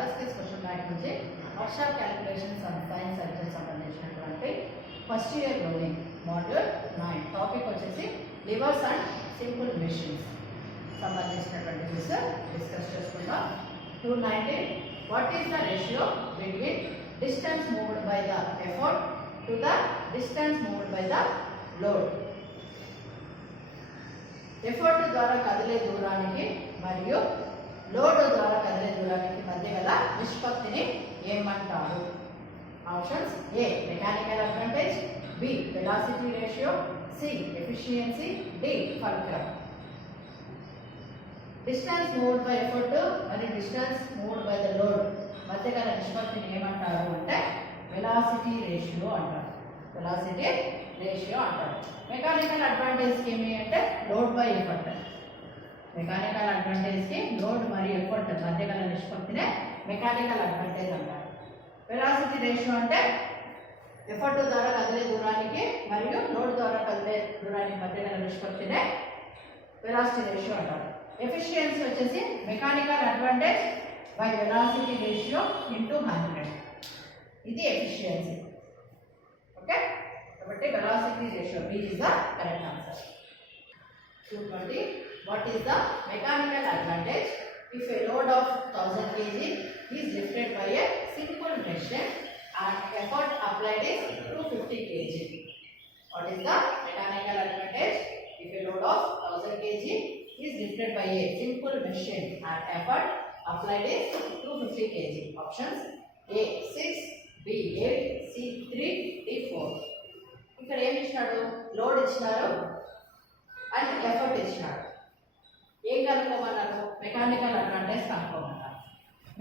RSQS question bank నుంచి workshop calculations and science subject సంబంధించినటువంటి first ఇయర్లోని module 9 topic వచ్చేసి levers and simple machines సంబంధించినటువంటి discuss చేసుకుందాం. 219 what is the ratio between distance moved by the effort to the distance moved by the load. Effort ద్వారా కదిలే దూరానికి మరియు load ద్వారా కదిలే దూరానికి మధ్య గల నిష్పత్తిని ఏమంటారు? Options: A mechanical advantage, B velocity ratio, C efficiency, D fulcrum. Distance moved by effort మరియు distance moved by the load మధ్య గల నిష్పత్తిని ఏమంటారు అంటే వెలాసిటీ రేషియో అంటారు. వెలాసిటీ రేషియో అంటారు. మెకానికల్ అడ్వాంటేజ్కి ఏమి అంటే లోడ్ బై ఎఫర్ట్. మెకానికల్ అడ్వాంటేజ్కి లోడ్ మరియు ఎఫర్ట్ మధ్య గల నిష్పత్తినే మెకానికల్ అడ్వాంటేజ్ అంటారు. వెలాసిటీ రేషియో అంటే ఎఫర్ట్ ద్వారా కదిలే దూరానికి మరియు లోడ్ ద్వారా కదిలే దూరానికి మధ్య గల నిష్పత్తినే వెలాసిటీ రేషియో అంటారు. ఎఫిషియన్సీ వచ్చేసి mechanical advantage by velocity ratio into 100. ఇది ఎఫిషియన్సీ. ఓకే, కాబట్టి velocity ratio B is the correct answer. 220 what is the mechanical advantage if a load of 1000 kg is lifted by a simple machine and effort applied is 250 kg? What is the mechanical advantage if a load of 1000 kg is lifted by a simple machine and effort applied is 250 kg? Options: A 6, B 8, C 3, D 4. ఇక్కడ ఏమి ఇచ్చినాడు? Load ఇచ్చినారు and effort ఇచ్చినాడు. ఏం కనుక్కోమన్నారు? Mechanical advantage కనుక్కోమన్నారు.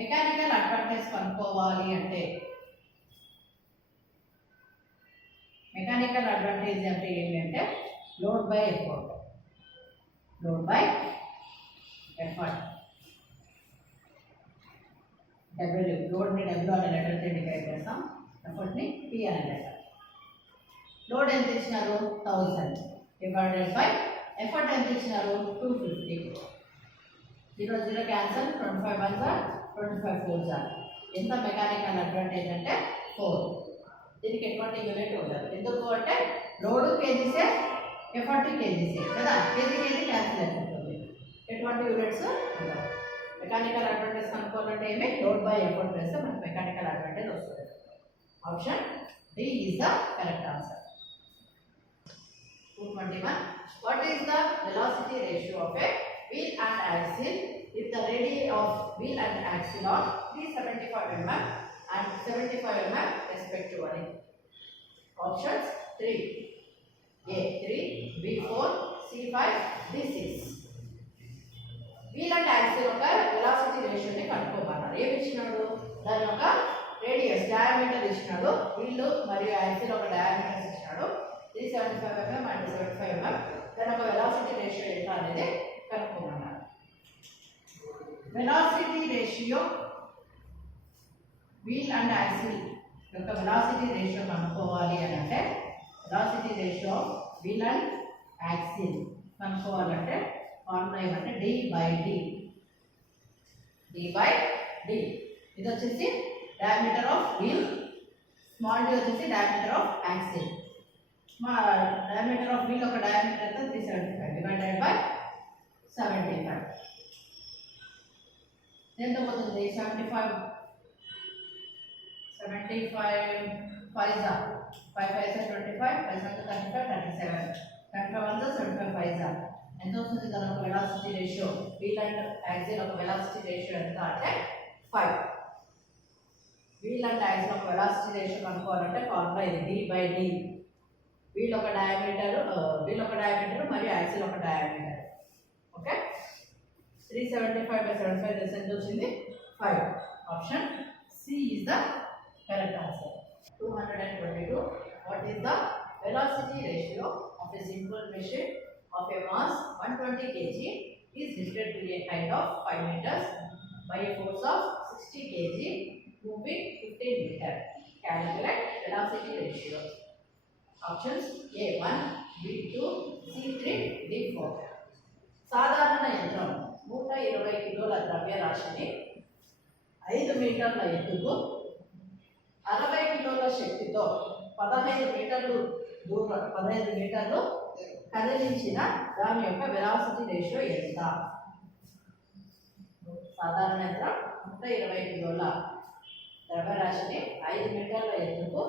Mechanical advantage కనుక్కోవాలి అంటే మెకానికల్ అడ్వాంటేజ్ అంటే ఏంటంటే load by effort. Load by effort. W లోడ్ని డబ్ల్యూ అనే లెటర్తో ఇండికేట్ చేస్తాం, ఎఫర్ట్ని పి అనే లెటర్. లోడ్ ఎంత ఇచ్చినారు? 1000 డివైడెడ్ బై ఎఫర్ట్ ఎంత ఇచ్చినారు? 250. 0 0 క్యాన్సల్, 25 1 సార్, 25 4 సార్. ఎంత మెకానికల్ అడ్వాంటేజ్ అంటే 4. దీనికి ఎటువంటి యూనిట్ ఉండదు. ఎందుకు అంటే లోడ్ కేజీసే, ఎఫర్ట్ కేజీసే కదా, కేజీ కేజీ క్యాన్సిల్ అయిపోతుంది. ఎటువంటి యూనిట్స్ ఉండదు. మెకానికల్ అడ్వాంటేజ్ కనుక్కోవాలంటే ఏమి? లోడ్ బై ఎఫర్ట్ వేస్తే మనకు మెకానికల్ అడ్వాంటేజ్ వస్తుంది. Option D is the correct answer. 221 what is the velocity ratio of a wheel and axle if the radii of wheel and axle are 375 mm and 75 mm respectively? Options: 3, A 3, B 4, C 5, D 6. wheel and axle యొక్క velocity ratio ని కనుక్కోమన్నారు. ఏమి ఇచ్చినాడు? దాని యొక్క radius diameter ఇచ్చినాడు. Wheel మరియు axle ఒక diameter ఇచ్చినాడు. 375 mm and 75 mm. దాని యొక్క వెలాసిటీ రేషియో ఎంత అనేది కనుక్కోమన్నారు. Velocity ratio wheel and axle యొక్క వెలాసిటీ రేషియో కనుక్కోవాలి అని అంటే velocity ratio wheel and axle కనుక్కోవాలంటే ఫార్ములా ఏమంటే D by D. D by D. ఇది వచ్చేసి diameter of wheel, small D వచ్చేసి diameter of axle. Diameter of wheel ఒక డయామీటర్ అయితే 375 డివైడెడ్ బై 75. ఎంత పోతుంది? 75 5 5 5 5 25 5 35 37 35 1 75 5 ఎంత వస్తుంది? దాని ఒక velocity ratio wheel and axle ఒక వెలాసిటీ రేషియో ఎంత అంటే 5. వీల్ అండ్ యాక్సిల్ ఒక వెలాసిటీ రేషియో కనుక్కోవాలంటే ఫార్ములా ఇది డి బై డి. వీల్ ఒక డయామీటర్ మరియు యాక్సిల్ ఒక డయామీటర్. ఓకే, 375 by 75 ఎంత వచ్చింది? 5. Option C is the correct answer. 222 what is the velocity ratio of a simple machine of a mass 120 kg is lifted to a height of 5 meters by a force of 60 kg moving 15 meter. Calculate velocity ratio. Options: A1, B2, C3, D4. సాధారణ యంత్రం 120 కిలోల ద్రవ్యరాశిని 5 మీటర్ల ఎత్తుకు 60 కిలోల శక్తితో 15 మీటర్లు దూరం 15 మీటర్లు కదిలించిన దాని యొక్క వెలాసిటీ రేషియో ఎంత? సాధారణ యంత్రం 120 కిలోల ద్రవ్యరాశిని 5 మీటర్ల ఎత్తుకు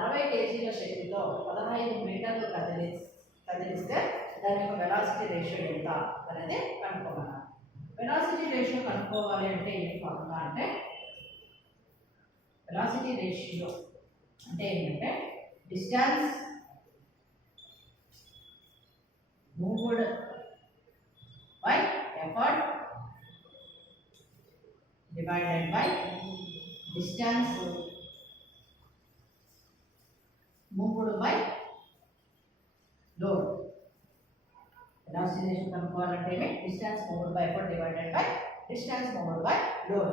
60 కేజీల శక్తితో 15 మీటర్లు కదిలిస్తే దాని యొక్క వెలాసిటీ రేషియో ఎంత అనేది కనుక్కోమన్నారు. వెలాసిటీ రేషియో కనుక్కోవాలి అంటే ఏం ఫార్ములా అంటే, వెలాసిటీ రేషియో అంటే ఏంటంటే distance moved by effort divided by distance moved by load. Velocity ratio కనుక్కోవాలంటే distance moved by effort divided by distance moved by load.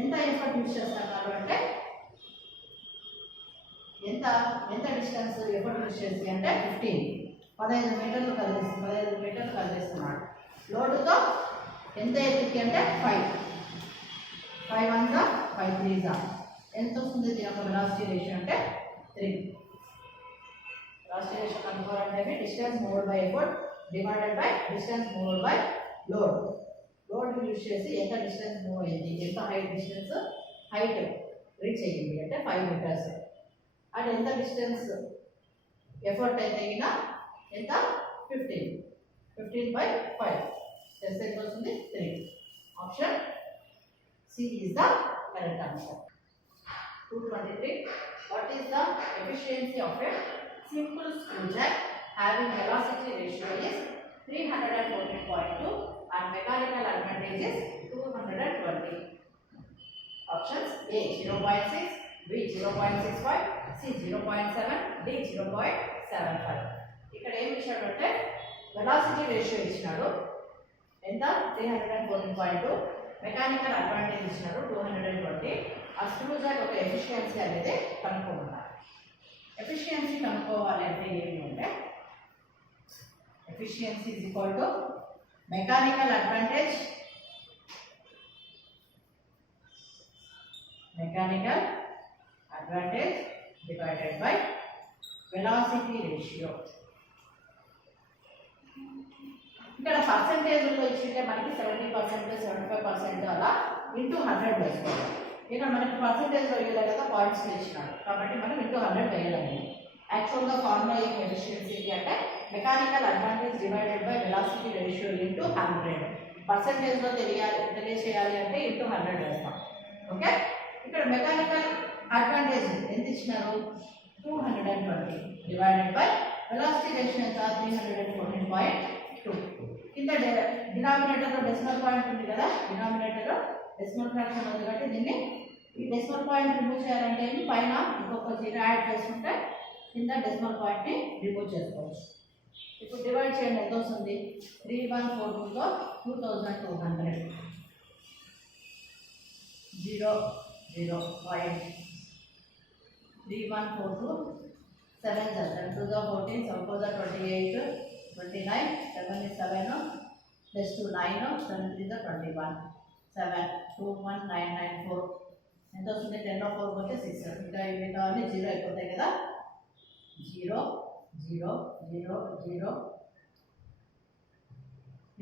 ఎంత ఎఫర్ట్ యూజ్ చేస్తున్నారు అంటే ఎంత డిస్టెన్స్ ఎఫర్ట్ యూజ్ చేసి అంటే 15 మీటర్లు కదిలిస్తున్నాడు. లోడ్తో ఎంత ఎత్తుకి అంటే 5 1 5 3 ఎంత వస్తుంది దీని యొక్క వెలాసిటీ రేషియో అంటే 3. వెలాసిటీ రేషియో కనుక్కోవాలంటే distance moved by effort divided by distance moved by load. Load use చేసి ఎంత డిస్టెన్స్ మూవ్ అయింది, ఎంత హైట్ రీచ్ అయ్యింది అంటే 5 మీటర్స్. అండ్ ఎంత డిస్టెన్స్ ఎఫర్ట్ అయితే ఎంత 15 బై 5 ఎంత వస్తుంది 3. Option C is the correct answer. 223. What is the efficiency of a simple screw jack having velocity ratio is 314.2 and mechanical advantage is 220? Options A 0.6, B 0.65, C 0.7, D 0.75. ఇక్కడ ఏం ఇచ్చాడంటే velocity ratio ఇచ్చినాడు ఎంత 314.2, mechanical advantage ఇచ్చినారు 220. ఆ screw Jack ఒక efficiency అనేది కనుక్కోమన్నారు. Efficiency కనుక్కోవాలి అంటే ఏమి అంటే efficiency is equal to mechanical advantage divided by velocity ratio. ఇక్కడ పర్సెంటేజ్లో ఇచ్చింటే మనకి 70%, 75% అలా ఇంటూ 100 వేసుకోవాలి. ఇక్కడ మనకి పర్సెంటేజ్లో వేయలేదు కదా, పాయింట్స్లో ఇచ్చినాడు కాబట్టి మనం ఇంటూ 100 వేయాలండి. యాక్చువల్గా ఫార్ములా ఏం ఎఫిషియన్సీకి అంటే mechanical advantage divided by velocity ratio into 100. పర్సెంటేజ్లో తెలియచేయాలి అంటే ఇంటూ 100 వేస్తాం. ఓకే, ఇక్కడ మెకానికల్ అడ్వాంటేజ్ ఎంత ఇచ్చినారు 220 డివైడెడ్ బై వెలాసిటీ రేషియో ఎంత 314.2. కింద డినామినేటర్లో డెసిమల్ పాయింట్ ఉంది కదా, డినామినేటర్లో డెసిమల్ ఫ్రాక్షన్ ఉంది కాబట్టి దీన్ని ఈ డెసిమల్ పాయింట్ రిమూవ్ చేయాలంటే పైన ఇంకొక 0 యాడ్ చేసుకుంటే కింద డెసిమల్ పాయింట్ని రిమూవ్ చేసుకోవచ్చు. ఇప్పుడు డివైడ్ చేయండి ఎంత వస్తుంది 3142తో 2200 3142 7 2 14 7 28 29 7 is 7 plus 2 9 7 3 is 21 7 21994 ఎంత వస్తుంది 10 4 పోతే 6 ఇంకా మిగతా అన్ని 0 అయిపోతాయి కదా 0 0 0 0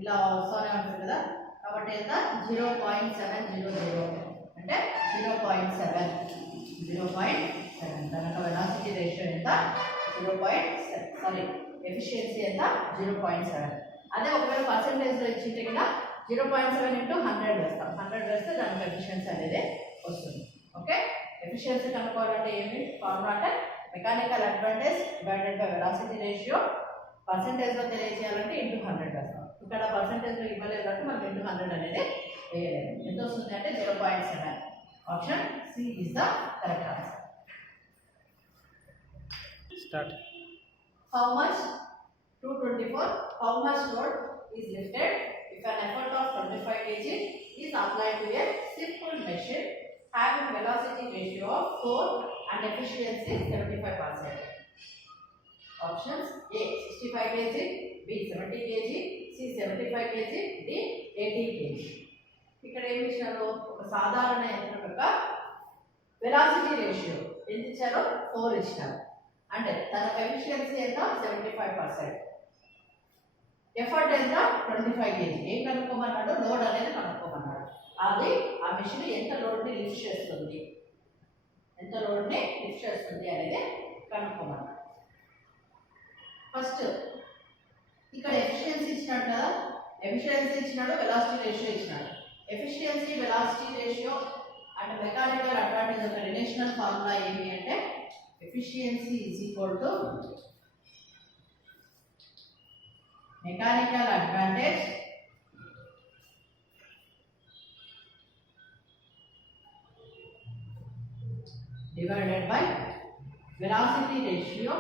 ఇలా వస్తూనే ఉంటుంది కదా కాబట్టి ఎంత 0.700 అంటే 0.7 దాని వెలాసిటీ రేషియో ఎంత 0.7 ఎఫిషియన్సీ ఎంత 0.7. అదే ఒకవేళ పర్సెంటేజ్లో ఇచ్చింటే కదా 0.7 ఇంటూ 100 వేస్తాం. 100 వేస్తే దానికి ఎఫిషియన్సీ అనేది వస్తుంది. ఓకే, ఎఫిషియన్సీ కనుక్కోవాలంటే ఏమి ఫార్ములా అంటే mechanical advantage divided by velocity ratio. పర్సెంటేజ్లో తెలియజేయాలంటే ఇంటూ 100 వేస్తాం. ఇక్కడ పర్సెంటేజ్లో ఇవ్వలేదు కాబట్టి మనం ఇంటూ 100 అనేది వేయలేదు. ఎంత వస్తుంది అంటే 0.7. Option C is the correct answer. Start. How much 224 how much load is lifted if an effort of 25 kg is applied to a simple machine having velocity ratio of 4 and efficiency 75%? Options A 65 kg, B 70 kg, C 75 kg, D 80 kg. ఇక్కడ ఏమి ఇచ్చారు, ఒక సాధారణ యంత్రం యొక్క velocity ratio ఎంత ఇచ్చారు, 4 ఇచ్చినారు. అంటే తన ఎఫిషియన్సీ ఎంత, 75%. ఎఫర్ట్ ఎంత, 25 kg. ఏం కనుక్కోమన్నాడు, లోడ్ అనేది కనుక్కోమన్నాడు. అది ఆ మిషన్ ఎంత లోడ్ని లిఫ్ట్ చేస్తుంది, ఎంత లోడ్ని లిఫ్ట్ చేస్తుంది అనేది కనుక్కోమన్నాడు. ఫస్ట్ ఇక్కడ ఎఫిషియన్సీ ఇచ్చినాడు కదా, ఎఫిషియన్సీ ఇచ్చినాడు, వెలాసిటీ రేషియో ఇచ్చినాడు. Efficiency, velocity ratio and mechanical advantage యొక్క రిలేషనల్ ఫార్ములా ఏమి అంటే efficiency is equal to mechanical advantage divided by velocity ratio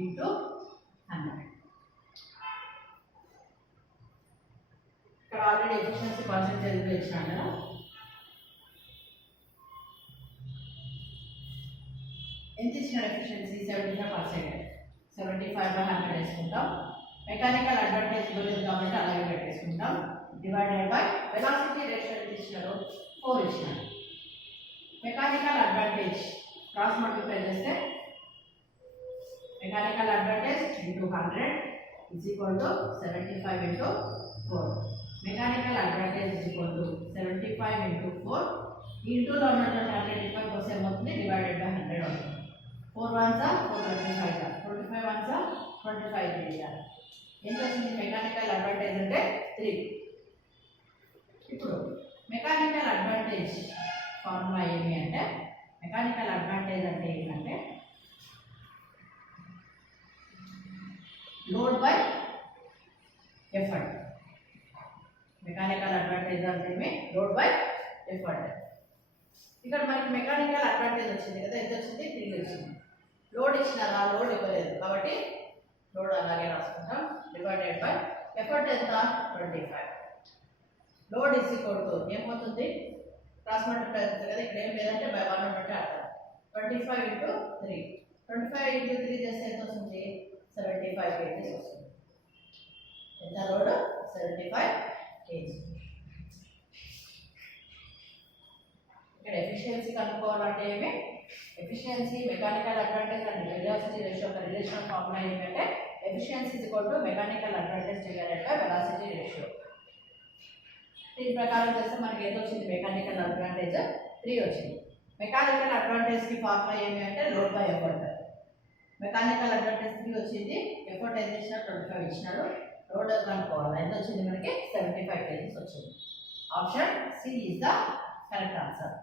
into 100. ఇక్కడ ఆల్రెడీ ఎఫిషియన్సీ పర్సెంటేజ్ లో ఇచ్చినాను కదా, ఎంత ఇచ్చిన ఎఫిషియన్సీ 75%. 75/100 వేసుకుంటాం. మెకానికల్ అడ్వాంటేజ్ గురించి కాబట్టి అలాగే పెట్టేసుకుంటాం. డివైడెడ్ బై వెలాసిటీ రేషియో ఇచ్చినారు, 4 ఇచ్చినారు. మెకానికల్ అడ్వాంటేజ్ క్రాస్ మల్టిప్లై చేస్తే mechanical advantage into 100 is equal to 75 into 4. Mechanical advantage is equal to 75 into 4. ఇంటూలో ఉన్నటువంటి 100 ఇక్కడ వస్తే ఏమవుతుంది, డివైడెడ్ బై 100 అవుతుంది. 4 1s are 425, 25 1s are 25 3. ఎంత వచ్చింది, మెకానికల్ అడ్వాంటేజ్ అంటే 3. ఇప్పుడు మెకానికల్ అడ్వాంటేజ్ ఫార్ములా ఏమి అంటే, మెకానికల్ అడ్వాంటేజ్ అంటే ఏంటంటే load by effort. Mechanical advantage అంటే లోడ్ బై ఎఫర్ట్. ఇక్కడ మనకి మెకానికల్ అడ్వాంటేజ్ వచ్చింది కదా, ఎంత వచ్చింది, 3 వచ్చింది. లోడ్ ఇచ్చినారా, లోడ్ ఇవ్వలేదు కాబట్టి లోడ్ అలాగే రాసుకుంటాం. డివైడెడ్ బై ఎఫర్ట్ ఎంత, 25. లోడ్ ఈజ్ ఈక్వల్ టు ఏమవుతుంది, క్రాస్ మల్టిప్లై అవుతుంది కదా, ఇక్కడ ఏం లేదంటే బై 1 ఉంటే అర్థం. 25 ఇంటూ 3. 25 ఇంటూ 3 చేస్తే ఎంత వస్తుంది, 75 kg వస్తుంది. ఎంత లోడ్, 75 kg. ఇక్కడ ఎఫిషియన్సీ కనుక్కోవాలంటే ఏమి, efficiency, mechanical advantage and velocity ratio యొక్క రిలేషనల్ ఫార్ములా ఏంటంటే efficiency is equal to mechanical advantage divided by velocity ratio. దీని ప్రకారం చేస్తే మనకి ఎంత వచ్చింది, మెకానికల్ అడ్వాంటేజ్ 3 వచ్చింది. మెకానికల్ అడ్వాంటేజ్కి ఫార్ములా ఏమి అంటే load by effort. Mechanical advantage 3 వచ్చింది, ఎఫర్ట్ ఎంత ఇచ్చినా 25 ఇచ్చినారు. లోడ్ కనుక్కోవాలి, ఎంత వచ్చింది మనకి, 75 kg వచ్చింది. Option C is the correct answer.